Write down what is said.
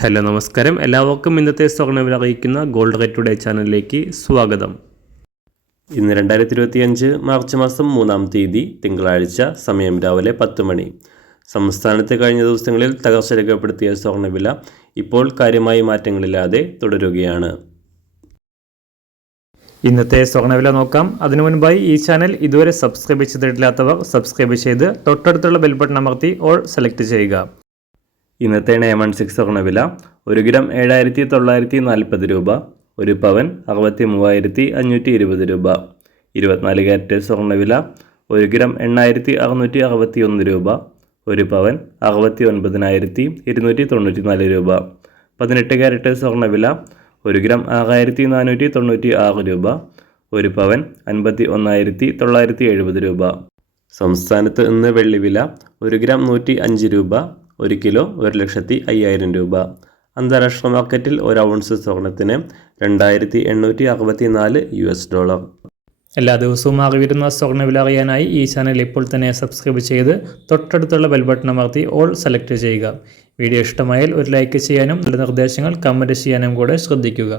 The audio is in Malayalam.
ഹലോ നമസ്കാരം, എല്ലാവർക്കും ഇന്നത്തെ സ്വർണ്ണവില അറിയിക്കുന്ന ഗോൾഡ് റേറ്റ് ടുഡേ ചാനലിലേക്ക് സ്വാഗതം. ഇന്ന് 2025 മാർച്ച് മാസം 3-ാം തീയതി തിങ്കളാഴ്ച, സമയം രാവിലെ 10 മണി. സംസ്ഥാനത്ത് കഴിഞ്ഞ ദിവസങ്ങളിൽ തകർച്ച രേഖപ്പെടുത്തിയ സ്വർണ്ണവില ഇപ്പോൾ കാര്യമായ മാറ്റങ്ങളില്ലാതെ തുടരുകയാണ്. ഇന്നത്തെ സ്വർണ്ണവില നോക്കാം. അതിനു മുൻപായി ഈ ചാനൽ ഇതുവരെ സബ്സ്ക്രൈബ് ചെയ്തിട്ടില്ലാത്തവർ സബ്സ്ക്രൈബ് ചെയ്ത് തൊട്ടടുത്തുള്ള ബെൽ ബട്ടൺ അമർത്തി ഓൾ സെലക്ട് ചെയ്യുക. ഇന്നത്തെ 916 സ്വർണ്ണവില 1 ഗ്രാം 7,940 രൂപ, 1 പവൻ 63,520 രൂപ. 24 ക്യാരറ്റ് സ്വർണ്ണവില 1 ഗ്രാം 8,661 രൂപ, 1 പവൻ 69,294 രൂപ. 18 ക്യാരറ്റ് സ്വർണ്ണവില 1 ഗ്രാം 6,496 രൂപ, 1 പവൻ 51,970 രൂപ. സംസ്ഥാനത്ത് ഇന്ന് വെള്ളിവില 1 ഗ്രാം 105 രൂപ, 1 കിലോ 1,05,000 രൂപ. അന്താരാഷ്ട്ര മാർക്കറ്റിൽ 1 ഔൺസ് സ്വർണത്തിന് $2,864. എല്ലാ ദിവസവും അറിവിരുന്ന സ്വർണ്ണവില അറിയാനായി ഈ ചാനൽ ഇപ്പോൾ തന്നെ സബ്സ്ക്രൈബ് ചെയ്ത് തൊട്ടടുത്തുള്ള ബെൽ ബട്ടൺ അമർത്തി ഓൾ സെലക്ട് ചെയ്യുക. വീഡിയോ ഇഷ്ടമായാൽ ഒരു ലൈക്ക് ചെയ്യാനും നല്ല നിർദ്ദേശങ്ങൾ കമൻറ്റ് ചെയ്യാനും കൂടെ ശ്രദ്ധിക്കുക.